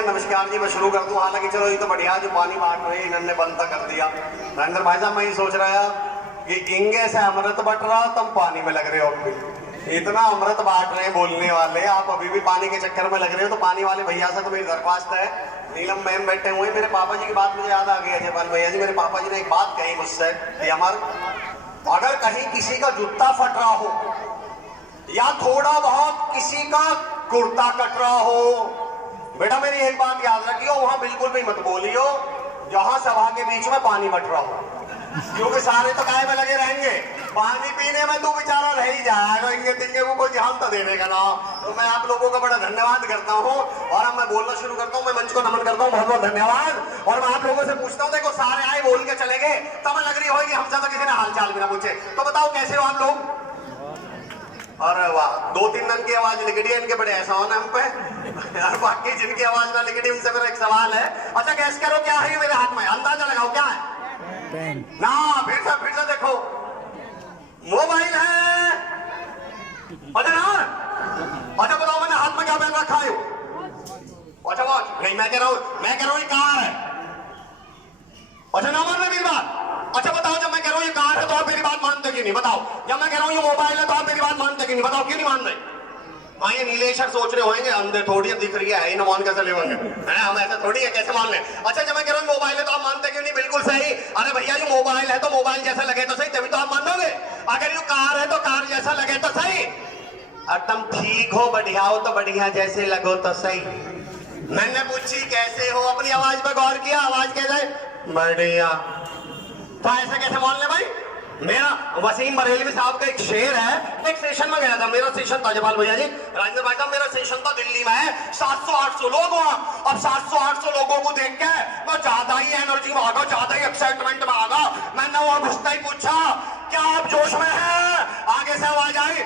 हैं। नमस्कार जी, मैं शुरू कर दूं। हालांकि चलो ये तो बढ़िया जो पानी बांट रहे इन्होंने बंद तक कर दिया। नरेंद्र भाई साहब मैं ये सोच रहा कि इंगे से अमृत बट रहा, तुम पानी में लग रहे हो। अभी इतना अमृत बांट रहे हैं बोलने वाले, आप अभी भी पानी के चक्कर में लग रहे हो। तो पानी वाले भैया से तो मेरी दरख्वास्त है, नीलम मैम बैठे हुए हैं, मेरे पापा जी की बात मुझे याद आ गई। जयपाल भैया जी, मेरे पापा जी ने एक बात कही मुझसे कि अमर, अगर कहीं किसी का जूता फट रहा हो या थोड़ा बहुत किसी का कुर्ता कट रहा हो, बेटा मेरी एक बात याद रखियो, वहां बिल्कुल भी मत बोलियो जहां सभा के बीच में पानी बट रहा हो, क्योंकि सारे तो काय में लगे रहेंगे। पानी पीने में तू बेचारा रह ही जाएगा, इंगे तिंगे को कोई ध्यान तो देने का ना। तो मैं आप लोगों का बड़ा धन्यवाद करता हूँ और अब मैं बोलना शुरू करता हूँ। मैं मंच को नमन करता हूँ, बहुत बहुत धन्यवाद। और मैं आप लोगों से पूछता हूँ, देखो सारे आए बोल के चले गए, तब लग रही होगी हमसे तो किसी ने हाल चाल भी ना पूछे। तो बताओ कैसे हो आप लोग? अरे वाह, 2-3 जन की आवाज लिखी है, इनके बड़े एहसान है हम पे। और बाकी जिनकी आवाज ना लिखी उनसे मेरा एक सवाल है। अच्छा गैस करो, क्या है मेरे हाथ में? अंदाजा लगाओ क्या है ना। फिर से देखो, मोबाइल है। अच्छा ना, अच्छा बताओ मैंने हाथ में क्या पहन रखा है? अच्छा वॉच नहीं, मैं कह रहा हूँ ये कार है। अच्छा ना मान मेरी बात। अच्छा बताओ, जब मैं कह रहा हूँ ये कार है तो आप मेरी बात मानते कि नहीं? बताओ। जब मैं कह रहा हूँ ये मोबाइल है तो आप मेरी बात मानते कि नहीं? बताओ, क्यों नहीं मान रहे? हाँ, ये नीलेश्वर सोच रहे होंगे अंदर थोड़ी दिख रही है, इन मान कैसे ले होंगे, हम ऐसे थोड़ी है, कैसे मान ले? अच्छा जब मैं कह रहा हूँ मोबाइल है तो आप मानते क्यों नहीं? बिल्कुल सही। अरे भैया ये मोबाइल है तो मोबाइल जैसा लगे तो सही, तभी तो आप मानोगे। अगर ये कार है तो कार जैसा लगे तो सही। और तुम ठीक हो, बढ़िया हो तो बढ़िया, जैसे लगो तो सही। मैंने पूछी कैसे हो, अपनी आवाज पे गौर किया, आवाज कैसे? बढ़िया। तो ऐसे कैसे मान ले भाई? मेरा वसीम बरेलवी साहब का एक शेर है। एक सेशन में गया था, मेरा सेशन था जयपाल भैया जी, राजेंद्र भाई साहब, मेरा सेशन था दिल्ली में। 700-800 लोग वहां। अब 700-800 लोगों को देख के मैं ज्यादा ही एनर्जी में आ गया, ज्यादा ही एक्साइटमेंट में आ गया। मैंने वहां घुसते ही पूछा, क्या आप जोश में हैं? आगे से आवाज आई,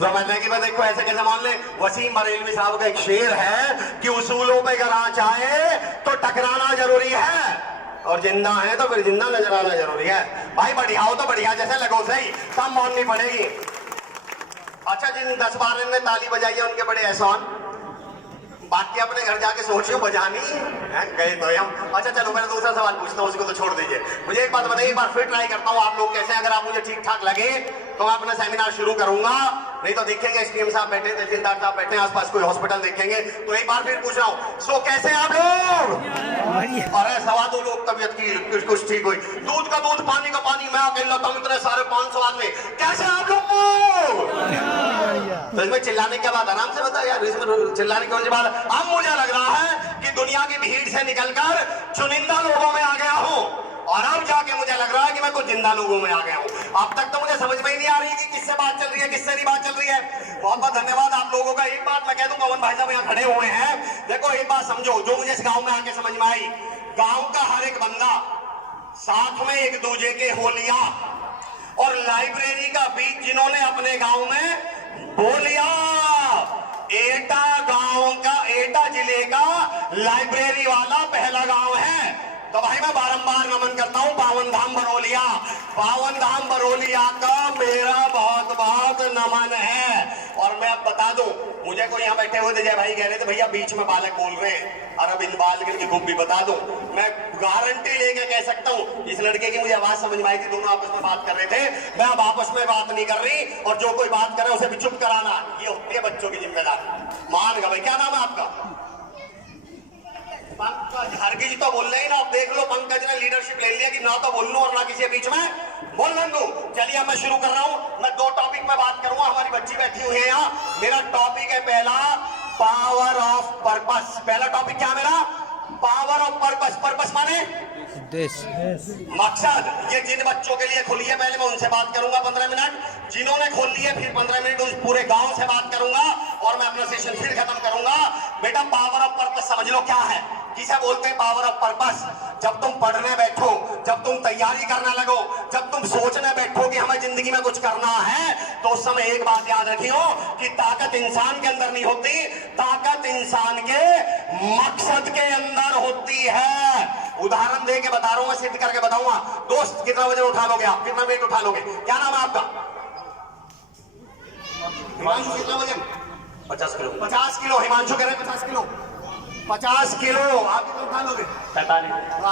समझने की बात। देखो ऐसे कैसे मान ले? वसीम बरेलवी साहब का एक शेर है कि उसूलों पे अगर आंच आए तो टकराना जरूरी है, और जिंदा है तो फिर जिंदा नजर आना जरूरी है। भाई बढ़िया हो तो बढ़िया, जैसे लगो सही, सब माननी पड़ेगी। अच्छा जिन 10-12 ने ताली बजाई है उनके बड़े एहसान, बाकी अपने घर जाके सोचियो बजानी है गए तो हम। अच्छा चलो मैं दूसरा सवाल पूछता हूँ, उसको तो छोड़ दीजिए। मुझे एक बात बताइए, एक बार फिर ट्राई करता हूँ, आप लोग कैसे? अगर आप मुझे ठीक ठाक लगे तो मैं अपना सेमिनार शुरू करूंगा, नहीं तो देखेंगे एसडीएम साहब बैठे, तहसीलदार साहब बैठे, आसपास कोई हॉस्पिटल देखेंगे। तो एक बार फिर पूछ रहा हूँ, सो कैसे आप लोग? अरे 2.25 लोग तबियत की कुछ ठीक हुई, दूध का दूध पानी का पानी, मैं अकेला था, इतने सारे 500 आदमी, कैसे आप लोग? तो इसमें चिल्लाने क्या बात? आराम से बताओ यार, इसमें चिल्लाने की कौन सी बात है? अब मुझे लग रहा है कि दुनिया की भीड़ से निकलकर चुनिंदा लोगों में आ गया हूँ, और अब जाके मुझे लग रहा है कि मैं कुछ जिंदा लोगों में आ गया हूँ। अब तक तो मुझे समझ में ही नहीं आ रही कि किससे बात चल रही है, किससे नहीं बात चल रही है। बहुत बहुत धन्यवाद आप लोगों का। एक बात मैं कह दूं, पवन भाई साहब यहाँ खड़े हुए हैं, देखो एक बात समझो, जो मुझे इस गांव में आके समझ में आई, गांव का हर एक बंदा साथ में एक दूजे के होलिया, और लाइब्रेरी का बीच जिन्होंने अपने गांव में बोलिया, एटा गांव का, एटा जिले का लाइब्रेरी वाला पहला गांव है। तो भाई मैं बारंबार नमन करता हूं पावन धाम बरौलिया, पावन धाम बरौलिया का मेरा बहुत बहुत नमन है। और मैं अब बता दूं, मुझे कोई यहाँ बैठे हुए थे जय भाई कह रहे थे भैया बीच में बालक बोल रहे हैं, और अब इन बालक की खूब भी बता दूं, मैं गारंटी लेके कह सकता हूं, इस लड़के की मुझे आवाज समझ में आई थी, दोनों आपस में बात कर रहे थे, मैं अब आपस में बात नहीं कर रही, और जो कोई बात करे उसे भी चुप कराना, ये होती है बच्चों की जिम्मेदारी। मान गया भाई, क्या नाम है आपका? पंकज। हरगिज तो बोल रहे ही ना, अब देख लो पंकज ने लीडरशिप ले लिया कि ना तो बोल लूं और ना किसी बीच में बोलने दूं। चलिए मैं शुरू कर रहा हूं, मैं 2 टॉपिक में बात करूंगा, हमारी बच्ची बैठी हुई है यहाँ। मेरा टॉपिक है पहला, पावर ऑफ पर्पस। पहला टॉपिक क्या मेरा? Power of purpose. पर्पस माने मकसद। ये जिन बच्चों के लिए खुली है, पहले मैं उनसे बात करूंगा 15 मिनट, जिन्होंने खोल ली है फिर 15 मिनट उस पूरे गांव से बात करूंगा, और मैं अपना सेशन फिर खत्म करूंगा। बेटा पावर ऑफ पर्पस समझ लो क्या है, किसे बोलते हैं पावर ऑफ पर्पस? जब तुम पढ़ने बैठो, जब तुम तैयारी करने लगो, जब तुम सोचने बैठो कि हमें जिंदगी में कुछ करना है, तो उस समय एक बात याद रखियो कि ताकत इंसान के अंदर नहीं होती, ताकत इंसान के मकसद के अंदर होती है। उदाहरण दे के बता रहा हूं, मैं सिद्ध करके बताऊंगा। दोस्त कितना वजन उठा लोगे आप? कितना वेट उठा लोगे? क्या नाम है आपका? कितना वजन? 50 किलो। 50 किलो हिमांशु कह रहे हैं 50 किलो। 50 किलो आप कितना उठा लोगे? 45।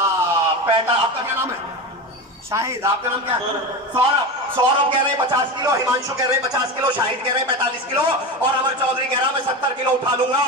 आपका क्या नाम है? शाहिद। आपका नाम क्या है? सौरभ। सौरभ कह रहे हैं 50 किलो, हिमांशु कह रहे हैं 50 किलो, शाहिद कह रहे हैं 45 किलो और अमर चौधरी कह रहा है मैं 70 किलो उठा लूंगा।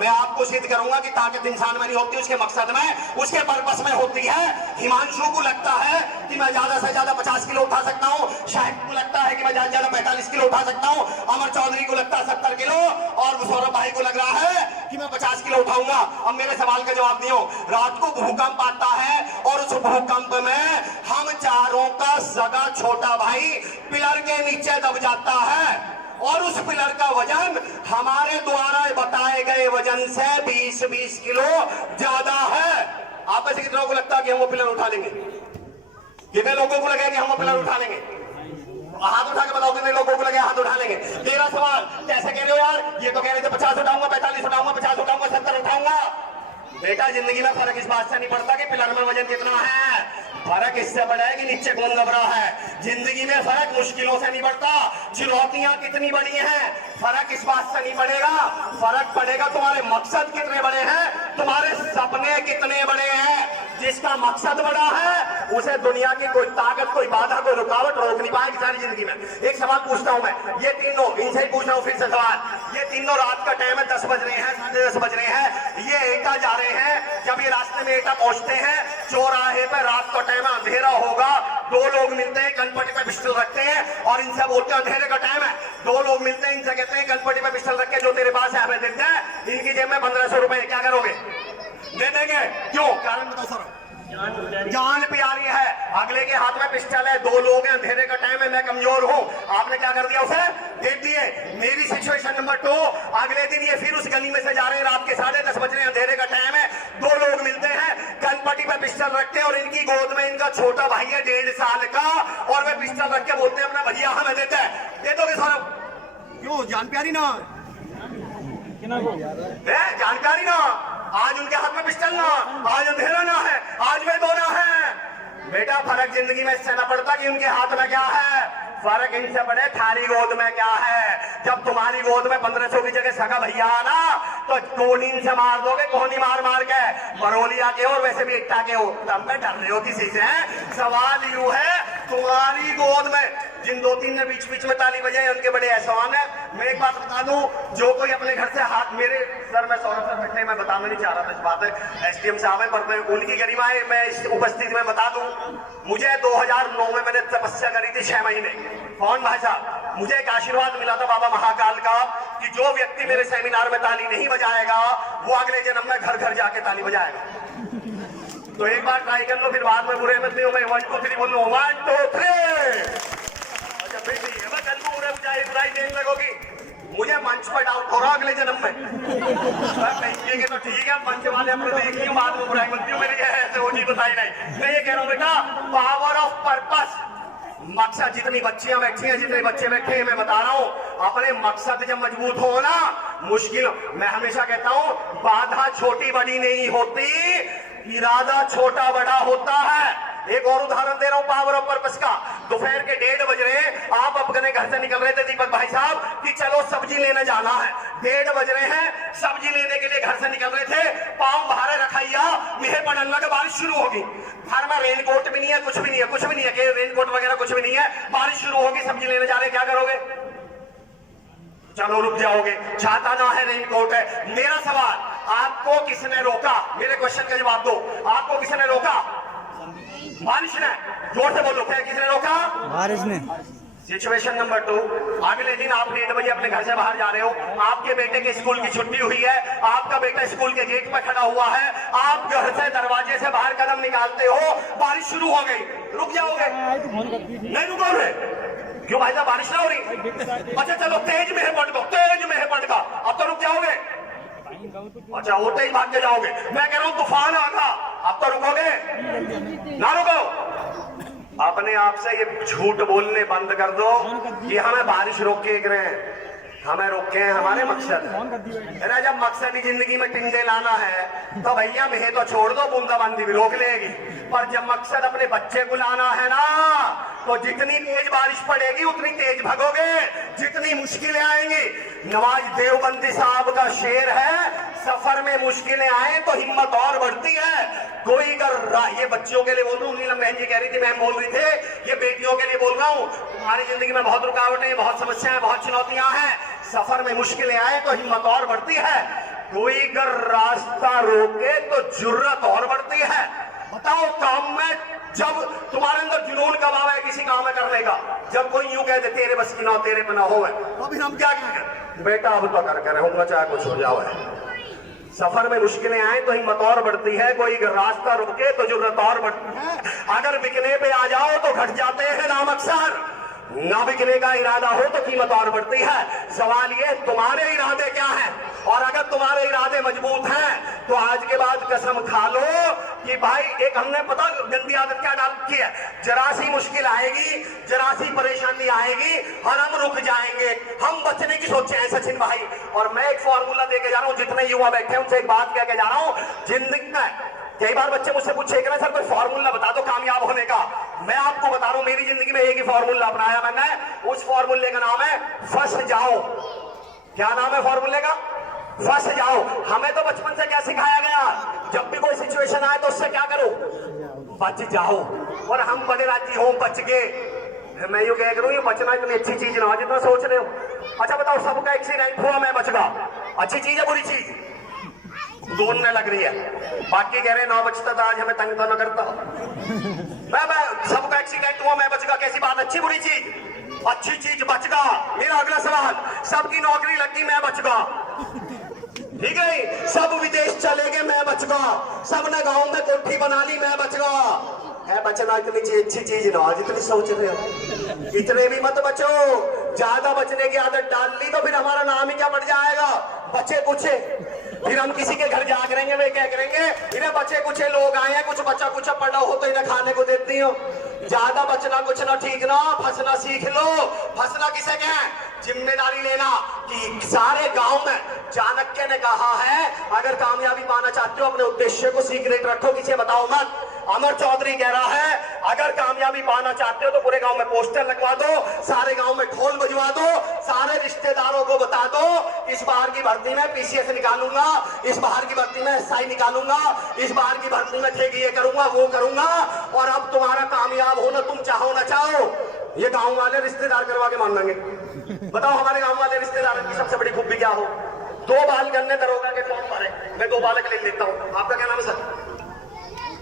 मैं आपको सिद्ध करूंगा कि ताकत इंसान में नहीं होती, उसके मकसद में, उसके पर्पस में होती है। हिमांशु को लगता है कि मैं ज्यादा से ज्यादा 50 किलो उठा सकता हूँ, शाहिद को लगता है कि मैं ज्यादा से ज्यादा 45 किलो उठा सकता हूँ, अमर चौधरी को लगता है 70 किलो और सौरभ भाई को लग रहा है कि मैं 50 किलो उठाऊंगा। अब मेरे सवाल का जवाब दियो। रात को भूकंप आता है और उस भूकंप में हम चारों का सगा छोटा भाई पिलर के नीचे दब जाता है और उस पिलर का वजन हमारे द्वारा बताए गए वजन से 20-20 किलो ज्यादा है। आप में से कितनों को लगता है कि हम वो पिलर उठा लेंगे? कितने लोगों को लगे कि हम वो पिलर उठा लेंगे? हाथ उठा के बताओ कितने लोगों को लगे हाथ उठा लेंगे। तेरा सवाल कैसे कह रहे हो यार? ये तो कह रहे थे 50 उठाऊंगा, 45 उठाऊंगा, 50 उठाऊंगा, 70 उठाऊंगा। बेटा जिंदगी में फर्क इस बात से नहीं पड़ता कि पिलर में वजन कितना है, फर्क इससे बड़ा है कि नीचे कौन दब रहा है। जिंदगी में फर्क मुश्किलों से नहीं बढ़ता, चुनौतियां कितनी बड़ी हैं, फर्क इस बात से नहीं पड़ेगा। फर्क पड़ेगा तुम्हारे मकसद कितने बड़े हैं, तुम्हारे सपने कितने बड़े हैं। जिसका मकसद बड़ा है उसे दुनिया की कोई ताकत, कोई बाधा, कोई रुकावट रोक नहीं पाएगी सारी जिंदगी में। एक सवाल पूछता हूं मैं, ये तीनों इनसे ही पूछ रहा हूं फिर से सवाल। ये तीनों रात का टाइम है, 10 बज रहे हैं, 10:30 बज रहे हैं, ये एटा जा रहे हैं। जब ये रास्ते में एटा पहुंचते हैं, चौराहे पे रात का टाइम है, अंधेरा होगा, दो लोग मिलते हैं, कनपटी पे पिस्टल रखते हैं और इनसे बोलते हैं अंधेरे का टाइम है। दो लोग मिलते हैं, इनसे कहते हैं कनपटी पे पिस्टल रख के जो तेरे पास है हमें देते हैं, इनकी जेब में 1500 रुपए, क्या करोगे? दे देंगे? क्यों? कारण बताओ सर। जान प्यारी है, अगले के हाथ में पिस्टल है, दो लोग हैं, अंधेरे का टाइम है, मैं कमजोर हूं, आपने क्या कर दिया? उसे दे दिए। मेरी सिचुएशन नंबर 2, अगले दिन ये फिर उस गली में से जा रहे हैं, रात के 10:30 बज रहे हैं, अंधेरे का टाइम है, दो लोग मिलते हैं, कनपटी पे पिस्टल रखते हैं और इनकी गोद में इनका छोटा भाई है 1.5 साल का और वे पिस्टल रख के बोलते हैं अपना भैया हमें देते हैं। दे दोगे सौरभ? क्यों? जान प्यारी ना, जानकारी ना, आज उनके हाथ में पिस्टल ना, आज अंधेरा ना है, आज वे दो ना है। बेटा फर्क जिंदगी में इससे ना पड़ता कि उनके हाथ में क्या है, फर्क इनसे बड़े थारी गोद में क्या है। जब तुम्हारी गोद में 1500 की जगह सगा भैया आना तो कोनीन से मार दोगे, कोहनी मार मार के, बरौलिया के हो और वैसे भी इट्टा के हो, तब में डर रहे हो किसी से। सवाल यूं है, तुम्हारी गोद में जिन 2-3 ने बीच बीच में ताली बजाई उनके बड़े एहसान है। मैं एक बात बता दूं, जो कोई अपने घर से हाथ, मेरे सर में सौरभ सर बैठे, मैं बताना नहीं चाह रहा था इस बात है, एसडीएम साहब है, पर मैं उनकी गरिमाएं मैं इस उपस्थिति में बता दूं। मुझे 2009 में मैंने तपस्या करी थी 6 महीने। कौन भाई साहब? मुझे एक आशीर्वाद मिला था बाबा महाकाल का कि जो व्यक्ति मेरे सेमिनार में ताली नहीं बजाएगा वो अगले जन्म में घर घर जाके ताली बजाएगा। तो एक बार ट्राई कर लो, फिर बाद में बुरे मत नहीं हो। मैं 1 2 3 बोल लो, 1 2 3। मुझे मंच पर डाउट हो रहा अगले जन्म में कहेंगे तो ठीक है, मंच वाले अपने देख लियो, बाद में बुराई बनती हूँ मेरी, ऐसे वो चीज बताई नहीं। मैं ये कह रहा हूँ बेटा, पावर ऑफ पर्पस, मकसद। जितनी बच्चियां बैठी हैं, जितने बच्चे बैठे हैं, मैं बता रहा हूँ, अपने मकसद जब मजबूत हो ना, मुश्किल, मैं हमेशा कहता हूँ बाधा छोटी बड़ी नहीं होती, इरादा छोटा बड़ा होता है। एक और उदाहरण दे रहा हूं पावर ऑफ पर्पस का। दोपहर के 1:30 बज रहे हैं, आप अपने घर से निकल रहे थे दीपक भाई साहब कि चलो सब्जी लेने जाना है, 1:30 बज रहे हैं, सब्जी लेने के लिए घर से निकल रहे थे, पांव बाहर रखाइया, मेह पड़ने लगा, बारिश शुरू होगी, घर में रेनकोट भी नहीं है, कुछ भी नहीं है, कुछ भी नहीं है, रेनकोट वगैरह कुछ भी नहीं है, बारिश शुरू होगी, सब्जी लेने जा रहे, क्या करोगे? चलो रुक जाओगे, छाता ना है, रेनकोट है। मेरा सवाल, आपको किसने रोका? मेरे क्वेश्चन का जवाब दो, आपको किसने रोका? बारिश ने। जोर से बोलो, क्या किसने रोका? बारिश ने। सिचुएशन नंबर 2, अगले दिन आप 1:30 बजे अपने घर से बाहर जा रहे हो, आपके बेटे के स्कूल की छुट्टी हुई है, आपका बेटा स्कूल के गेट पर खड़ा हुआ है, आप घर से दरवाजे से बाहर कदम निकालते हो, बारिश शुरू हो गई, रुक जाओगे? नहीं रुकोगे? क्यों भाई साहब, बारिश ना हो रही? अच्छा चलो तेज में पड़ दो, तेज में पड़ का, अब तो रुक जाओगे? अच्छा वो तेज भाग के जाओगे। मैं कह रहा हूं तूफान आगा, अब तो रुकोगे? ना रुको। अपने आप से ये झूठ बोलने बंद कर दो कि हमें बारिश रोक के रहे हैं। हमें रोके हैं हमारे मकसद। अरे जब मकसद ही जिंदगी में टिंडे लाना है तो भैया मुझे तो छोड़ दो, बूंदाबांदी भी रोक लेगी। पर जब मकसद अपने बच्चे को लाना है ना, तो जितनी तेज बारिश पड़ेगी उतनी तेज भगोगे, जितनी मुश्किलें आएंगी। नवाज देवबंदी साहब का शेर है, सफर में मुश्किलें आए तो हिम्मत और बढ़ती है। कोई ये बच्चियों के लिए बोल रहा हूँ, नीलम बहन जी कह रही थी, मैम बोल रही थे, ये बेटियों के लिए बोल रहा हूँ। तुम्हारी जिंदगी में बहुत रुकावटें, बहुत समस्याएं, बहुत चुनौतियां हैं। सफर में मुश्किलें आए तो हिम्मत और बढ़ती है। कोई अगर रास्ता रोके तो जुर्रत और बढ़ती है। बताओ, काम में जब तुम्हारे अंदर जुनून कब आवे किसी काम में करने का, जब कोई यूं कह दे तेरे बस की ना, तेरे पे ना हो, तो अभी हम क्या करें? बेटा अब तो कर रहूंगा, चाहे कुछ हो जाओ। सफर में मुश्किलें आए तो हिम्मत और बढ़ती है। कोई रास्ता रोके तो जुर्रत और बढ़ती है। अगर बिकने पे आ जाओ तो घट जाते हैं नाम अक्सर। ना बिकने का इरादा हो तो कीमत और बढ़ती है। सवाल ये, तुम्हारे इरादे क्या हैं? और अगर तुम्हारे इरादे मजबूत हैं तो आज के बाद कसम खा लो कि भाई, एक हमने पता गंदी आदत क्या डाल रखी है, जरा सी मुश्किल आएगी, जरा सी परेशानी आएगी और हम रुक जाएंगे, हम बचने की सोचे हैं सचिन भाई। और मैं एक फॉर्मूला देके जा रहा हूं, जितने युवा बैठे हैं उनसे एक बात कह के जा रहा हूं। जिंदगी में कई बार बच्चे मुझसे पूछेंगे सर कोई फॉर्मूला बता दो कामयाब होने का। मैं आपको बता रहा हूं, मेरी जिंदगी में एक ही फॉर्मूला अपनाया मैंने। उस फॉर्मूले का नाम है फंस जाओ। क्या नाम है फॉर्मूले का? फंस जाओ। हमें तो बचपन से क्या सिखाया गया, जब भी कोई सिचुएशन आए तो उससे क्या करो, बच जाओ। और हम बड़े राजी हो बच गए। मैं यूं कह करूं, ये बचना इतनी अच्छी चीज ना हो जितना सोच रहे हो। अच्छा बताओ, सबका एक्सीडेंट हुआ, मैं बच गया, अच्छी चीज है बुरी चीज? दोनों लग रही है। बाकी कह रहे 9 बजता था, आज हमें तंग तो न करता। मैं सबका एक्सीडेंट हुआ, मैं बच गया, कैसी बात? अच्छी बुरी चीज? अच्छी चीज, बच गया। मेरा अगला सवाल, सबकी नौकरी लगी, मैं बच गया, ठीक है? सब विदेश चले गए, मैं बच गया। सबने गांव में कोठी बना ली, मैं बच गया। है बचना इतनी अच्छी चीज ना जितनी सोच रहे हो। इतने भी मत बचो, ज्यादा बचने की आदत डाल ली तो फिर हमारा नाम ही क्या बढ़ जाएगा, बचे कुछे। फिर हम किसी के घर जा करेंगे, वे क्या करेंगे, इन्हें बचे कुछ लोग आए हैं, कुछ बच्चा कुछ पड़ा हो तो इन्हें खाने को देती हो। ज्यादा बचना कुछ ना ठीक ना, फंसना सीख लो। फंसना किसे कहें? जिम्मेदारी लेना। कि सारे गांव में चाणक्य ने कहा है, अगर कामयाबी पाना चाहते हो अपने उद्देश्य को सीक्रेट रखो, किसे बताओ मत। अमर चौधरी कह रहा है, अगर कामयाबी पाना चाहते हो तो पूरे गांव में पोस्टर लगवा दो, सारे गांव में ढोल बजवा दो, सारे रिश्तेदारों को बता दो इस बार की भर्ती में पीसीएस निकालूंगा, इस बार की भर्ती में एसआई निकालूंगा, इस बार की भर्ती में ठेके ये करूंगा वो करूंगा। और अब तुम्हारा कामयाब होना, तुम चाहो ना चाहो, ये गांव वाले रिश्तेदार करवा के मान लेंगे। बताओ हमारे गांव वाले रिश्तेदारों की सबसे बड़ी खूबी क्या हो? 2 बाल करने दरोगा के फॉर्म भरे, मैं 2 बालक ले लेता हूँ। आपका क्या नाम है सर?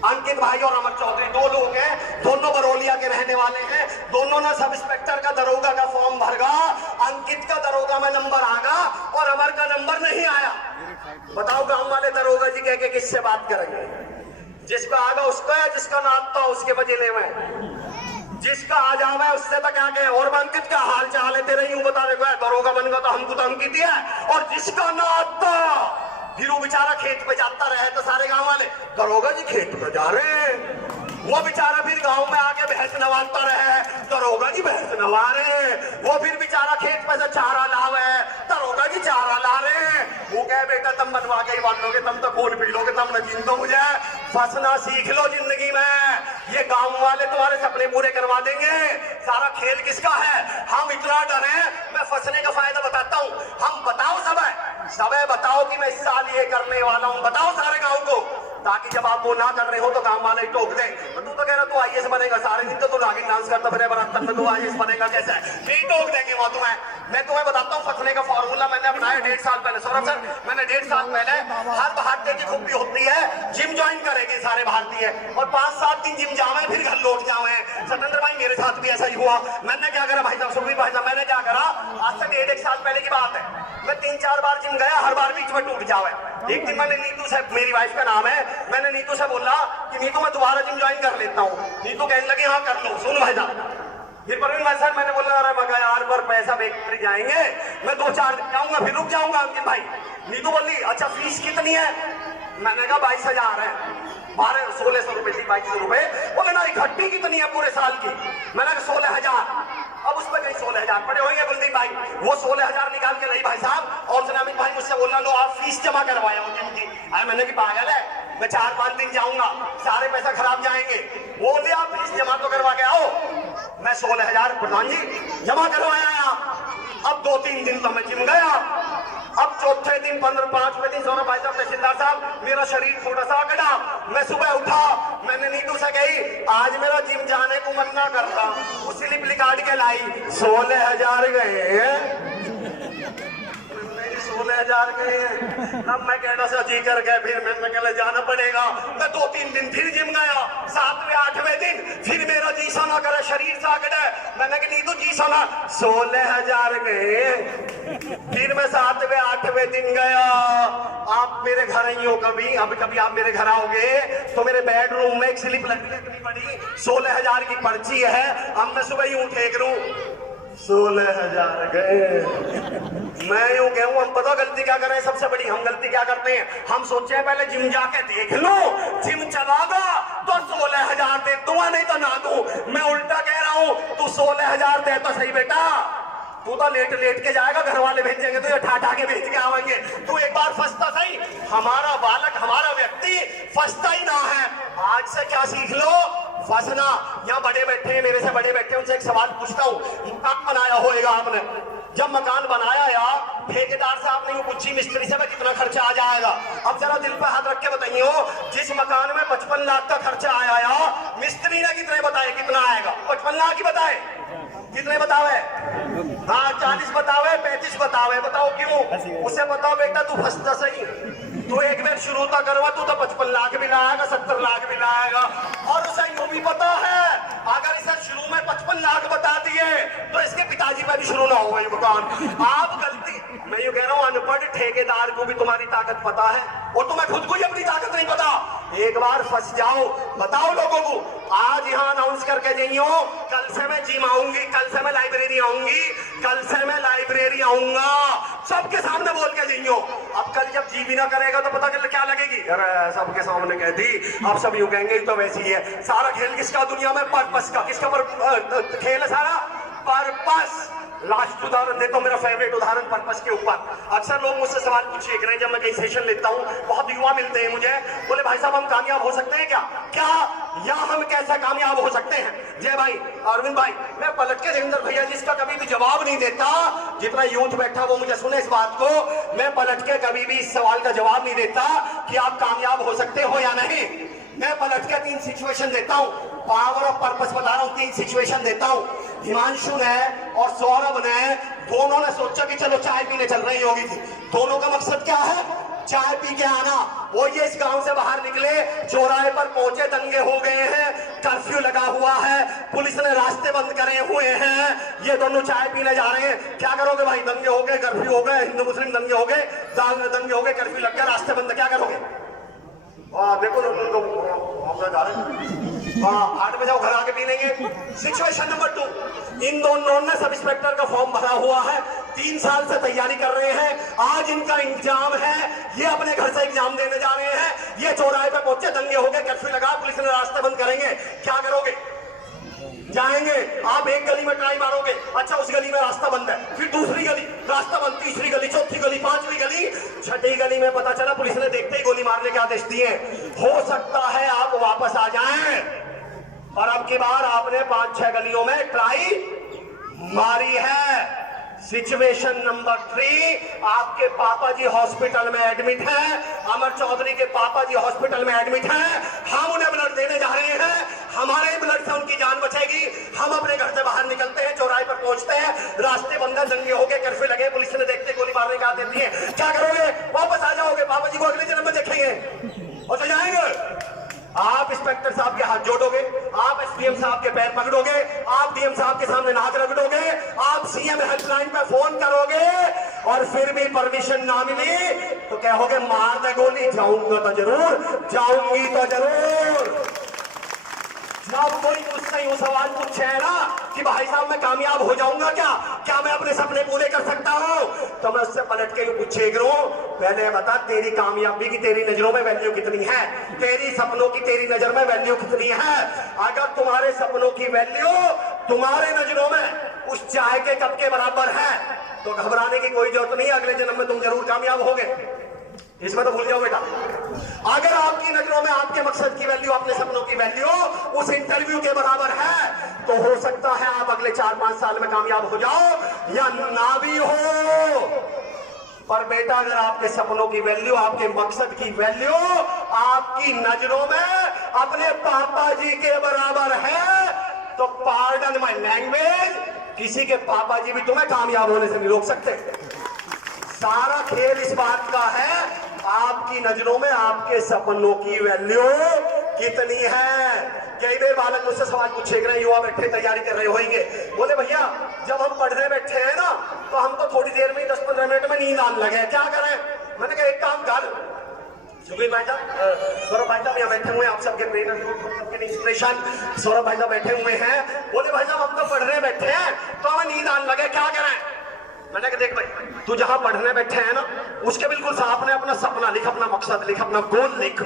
अंकित भाई और अमर चौधरी 2 लोग हैं, दोनों बरौलिया के रहने वाले हैं। दोनों ने सब इंस्पेक्टर का दरोगा का फॉर्म भरगा। अंकित का दरोगा में नंबर आगा और अमर का नंबर नहीं आया। बताओ गांव वाले दरोगा जी कह के किससे बात करेंगे? जिसका आगा उसका है, जिसका ना आता उसके बजीले में, जिसका आ जावे उससे तो क्या कहे। और अंकित का हाल चाल है तेरे यूं बता रहे दरोगा बन गया तो हमको तो अंकित ही है। और जिसका ना आता फिर वो बेचारा खेत पे जाता रहे तो सारे गांव वाले दरोगा जी खेत पे जा रहे हैं। वो बेचारा फिर गांव में आके भैंस नवाता रहे, दरोगा जी भैंस नवा रहे। वो फिर बेचारा खेत पे से चारा लावे, दरोगा जी चारा ला रहे। वो कहे बेटा तुम बनवा के ही बांधोगे, तुम तो खून पी लोगे, तुम न जीन दो मुझे। फंसना सीख लो जिंदगी में, ये गांव वाले तुम्हारे सपने पूरे करवा देंगे। सारा खेल किसका है? हम इतना डरे। मैं फंसने का फायदा बताता हूँ। हम बताओ सब बताओ कि मैं इस साल ये करने वाला हूँ, बताओ सारे गांव को, ताकि जब आप वो ना कर रहे हो तो गांव वाले टोक दें। तो तू तो कह रहा तू आईएएस बनेगा, सारे दिन तो तू नागिन डांस करता फिर बरातर में तू आईएएस बनेगा कैसे? नहीं टोक देंगे वो तुम्हें। मैं तुम्हें बताता हूँ फंसने का फॉर्मूला मैंने अपनाया 1.5 साल पहले। सौरभ सर, मैंने 1.5 साल पहले, हर भारतीय की खूबी होती है जिम ज्वाइन करेंगे सारे भारतीय और 5-7 दिन जिम जावे फिर घर लौट जावे। सतेंद्र भाई मेरे साथ भी ऐसा ही हुआ। मैंने क्या करा भाई साहब, सुखबीर भाई साहब, मैंने क्या करा, आज से 1.5 साल पहले की बात है। मैं 3-4 बार जिम गया, हर बार बीच में टूट जावे। एक दिन मैंने नीतू से, मेरी वाइफ का नाम है, मैंने नीतू से बोला कि नीतू मैं दोबारा जिम ज्वाइन कर लेता हूँ। नीतू कहने लगी हाँ कर लो। सुन भाई साहब, फिर परवीन भाई साहब मैंने बोला अरे मगा यार पर पैसा बेकार जाएंगे, मैं 2-4 दिन जाऊंगा फिर रुक जाऊंगा। अंकित भाई, नीतू बोली अच्छा फीस कितनी है? मैंने कहा 22,000 है। 1600 रुपए थी, 2200 रुपए। बोले ना इकट्ठी कितनी है पूरे साल की? मैंने कहा 16,000। अब उस पर कहीं 16,000 पड़े होंगे कुलदीप भाई, वो 16,000 निकाल के लाई भाई साहब। और उसने अमित भाई मुझसे बोला लो आप फीस जमा करवाया हो जिम की। अरे मैंने कि पागल है, मैं 4-5 दिन जाऊंगा, सारे पैसा खराब जाएंगे। बोले आप फीस जमा तो करवा के आओ। मैं 16,000 प्रधान जी जमा करवाया। अब 2-3 दिन तो मैं जिम गया। अब चौथे दिन 5वें दिन सोना भाई साहब तहसीलदार साहब मेरा शरीर थोड़ा सा अकड़ा। मैं सुबह उठा, मैंने नीतू से कही आज मेरा जिम जाने को मन ना करता, वो स्लिप निकाल के लाई। 16,000 गए, 16,000 गए। अब मैं कहना से जी कर गए, फिर मैंने कहला जाना पड़ेगा। मैं 2-3 दिन फिर जिम गया। 7वें-8वें दिन फिर मेरा जी सोना करे, शरीर सा अकड़े। मैंने कहा नीतू जी सोना 16,000 गए। फिर मैं 7वें-8वें दिन गया। आप मेरे घर आई हो कभी, अब कभी आप मेरे घर आओगे तो मेरे बेडरूम में एक स्लिप लगी इतनी बड़ी 16,000 की पर्ची है। अब मैं सुबह यूं ठेक रू 16,000 गए। मैं यूं कहूं हम पता गलती क्या कर रहे हैं, सबसे बड़ी हम गलती क्या करते हैं, हम सोचे हैं पहले जिम जाके देख लो, जिम चलागा तो 16,000 दे दूंगा, नहीं तो ना दूं। मैं उल्टा कह रहा हूं, तू 16,000 दे तो सही बेटा, तू तो लेट के जाएगा, घर वाले भेजेंगे तो ये ठा के भेज के आवेंगे। तू एक बार फंसता सही, हमारा बालक हमारा व्यक्ति फंसता ही ना है। आज से क्या सीख लो, फंसना। यहाँ बड़े बैठे हैं, मेरे से बड़े बैठे, उनसे एक सवाल पूछता हूँ, मकान बनाया होगा आपने, जब मकान बनाया यार ठेकेदार से आपने यूं पूछी मिस्त्री से कितना खर्चा आ जाएगा, अब जरा दिल पे हाथ रख के बताइए, जिस मकान में 55 लाख का खर्चा आया यार, मिस्त्री ने कितने बताए कितना आएगा? 55 लाख ही बताए, कितने बतावे? हाँ 40 बतावे, 35 बतावे। बताओ क्यों? उसे बताओ बेटा तू फंसता सही, तू एक बार शुरू तो करवा, तू तो 55 लाख भी लाएगा, 70 लाख भी लाएगा। और उसे यूं भी पता है अगर इसे शुरू में 55 लाख बता दिए तो इसके पिताजी पर भी शुरू ना होगा ये मकान। आप गलती, मैं यूं कह रहा हूं अनपढ़ ठेकेदार को भी तुम्हारी ताकत पता है और तुम्हें खुद को ही अपनी ताकत नहीं पता। एक बार फंस जाओ, बताओ लोगों को, आज यहाँ अनाउंस करके जाइयो कल से मैं जिम आऊंगी, कल से मैं लाइब्रेरी आऊंगी, कल से मैं लाइब्रेरी आऊंगा, सबके सामने बोल के जाइयो। अब कल जब जी भी ना करेगा तो पता चल क्या लगेगी, अरे सबके सामने कह दी, अब सब यूं कहेंगे तो वैसी है। सारा खेल किसका दुनिया में? पर्पस का। किसका खेल है सारा? पर्पस। लास्ट उदाहरण देता हूं, मेरा फेवरेट उदाहरण पर्पस के ऊपर। अक्सर लोग मुझसे सवाल पूछे रहे जब मैं कहीं सेशन लेता हूं, बहुत युवा मिलते हैं मुझे, बोले भाई साहब हम कामयाब हो सकते हैं क्या या हम कैसे कामयाब हो सकते हैं? जय भाई, अरविंद भाई, मैं पलट के देवेंद्र भैया जी इसका कभी भी जवाब नहीं देता, जितना यूथ बैठा वो मुझे सुने इस बात को, मैं पलट के कभी भी इस सवाल का जवाब नहीं देता कि आप कामयाब हो सकते हो या नहीं। मैं पलट के 3 सिचुएशन देता हूं, पावर ऑफ पर्पस बता रहा हूं, 3 सिचुएशन देता हूं। हिमांशु ने और सौरभ ने, दोनों ने सोचा कि चलो चाय पीने चल रही होगी थी। दोनों का मकसद क्या है? चाय पी के आना। वो ये इस गांव से बाहर निकले, चौराहे पर पहुंचे, दंगे हो गए हैं, कर्फ्यू लगा हुआ है, पुलिस ने रास्ते बंद करे हुए हैं, ये दोनों चाय पीने जा रहे हैं। क्या करोगे भाई? दंगे हो गए, कर्फ्यू हो गए, हिंदू मुस्लिम दंगे हो गए, दंगे हो गए, कर्फ्यू लग गया, रास्ते बंद, क्या करोगे? देखो जा रहे हैं, 8 बजे घर आके पी लेंगे। सिचुएशन नंबर 2, इन दोनों ने सब इंस्पेक्टर का फॉर्म भरा हुआ है, 3 साल से तैयारी कर रहे हैं, आज इनका एग्जाम है, ये अपने घर से एग्जाम देने जा रहे हैं, ये चौराहे पे पहुंचे, दंगे हो गए, कर्फ्यू लगा, पुलिस ने रास्ते बंद करेंगे, क्या करोगे? जाएंगे। आप एक गली में ट्राई मारोगे, अच्छा उस गली में रास्ता बंद है, फिर दूसरी गली रास्ता बंद, तीसरी गली, चौथी गली, 5वीं गली, 6ठी गली में पता चला पुलिस ने देखते ही गोली मारने के आदेश दिए। हो सकता है आप वापस आ जाएं, और अब की बार आपने 5-6 गलियों में ट्राई मारी है। सिचुएशन नंबर 3, आपके पापा जी हॉस्पिटल में एडमिट हैं, अमर चौधरी के पापा जी हॉस्पिटल में एडमिट हैं, हम उन्हें ब्लड देने जा रहे हैं, हमारे ब्लड से उनकी जान बचेगी। हम अपने घर से बाहर निकलते हैं, चौराहे पर पहुंचते हैं, रास्ते बंद, दंगे हो गए, कर्फ्यू लगे, पुलिस ने देखते गोली मारने का आदेश दिए, क्या करोगे? वापस आ जाओगे, पापा जी को अगले जन्म में देखेंगे और तो जाएंगे। आप इंस्पेक्टर साहब के हाथ जोड़ोगे, आप एसपीएम साहब के पैर पकड़ोगे, आप डीएम साहब के सामने नाक रगड़ोगे, आप सीएम हेल्पलाइन पे फोन करोगे, और फिर भी परमिशन ना मिली तो कहोगे मार दे गोली, जाऊंगा तो जरूर, जाऊंगी तो जरूर। जब कोई मुझसे यूं सवाल पूछे है ना कि भाई साहब मैं कामयाब हो जाऊंगा क्या मैं अपने सपने पूरे कर सकता हूं, तो मैं उससे पलट के पूछे करूं, पहले बता तेरी कामयाबी की तेरी नजरों में वैल्यू कितनी है, तेरी सपनों की तेरी नजर में वैल्यू कितनी है। अगर तुम्हारे सपनों की वैल्यू तुम्हारे नजरों में उस चाय के कप के बराबर है तो घबराने की कोई जरूरत नहीं, अगले जन्म में तुम जरूर कामयाब होगे, इसमें तो भूल जाओ बेटा। अगर आपकी नजरों में आपके मकसद की वैल्यू, अपने सपनों की वैल्यू उस इंटरव्यू के बराबर है तो हो सकता है आप अगले 4-5 साल में कामयाब हो जाओ या ना भी हो। पर बेटा अगर आपके सपनों की वैल्यू, आपके मकसद की वैल्यू आपकी नजरों में अपने पापा जी के बराबर है तो पार्डन माय लैंग्वेज, किसी के पापा जी भी तुम्हें कामयाब होने से नहीं रोक सकते। सारा खेल इस बात का है आपकी नजरों में आपके सपनों की वैल्यू कितनी है। कई बार बालक मुझसे सवाल पूछेंगे, युवा बैठे तैयारी कर रहे होंगे, बोले भैया जब हम पढ़ने बैठे हैं ना तो हमको थोड़ी देर में 10-15 मिनट में नींद आने लगे, क्या करें? मैंने कहा एक काम कर, सुखीन भाई साहब, सौरभ भाई साहब यहाँ बैठे हुए हैं, आप सबके ट्रेनर, सबके इंस्पिरेशन सौरभ भाई साहब बैठे हुए हैं। बोले भाई साहब हम तो पढ़ने बैठे हैं तो हमें नींद आने लगे, क्या करें? मैंने कहा देख भाई तू जहां पढ़ने बैठे हैं ना उसके बिल्कुल सामने अपना सपना लिख, अपना मकसद लिख, अपना गोल लिख।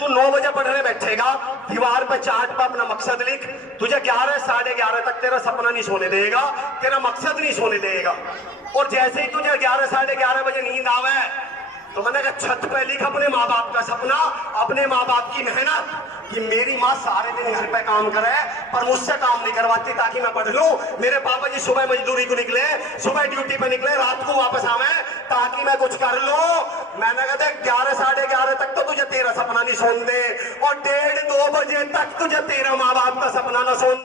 तू 9 बजे पढ़ने बैठेगा, दीवार पे चार्ट पर अपना मकसद लिख। तुझे 11-11:30 तक तेरा सपना नहीं सोने देगा, तेरा मकसद नहीं सोने देगा। और जैसे ही तुझे 11-11:30 बजे नींद आवे तो मैंने कहा छत पे लिख अपने माँ बाप का सपना, अपने माँ बाप की मेहनत कि मेरी माँ सारे दिन घर पे काम करे पर मुझसे काम नहीं करवाती ताकि मैं पढ़ लूं। मेरे पापा जी सुबह मजदूरी को निकले, सुबह ड्यूटी पे निकले, रात को वापस आवे ताकि मैं कुछ कर लूं। मैंने कहा 11-11:30 तक तो तुझे तेरा सपना नहीं सोन दे और 1:30-2 बजे तक तुझे तेरा माँ बाप का सपना ना सोन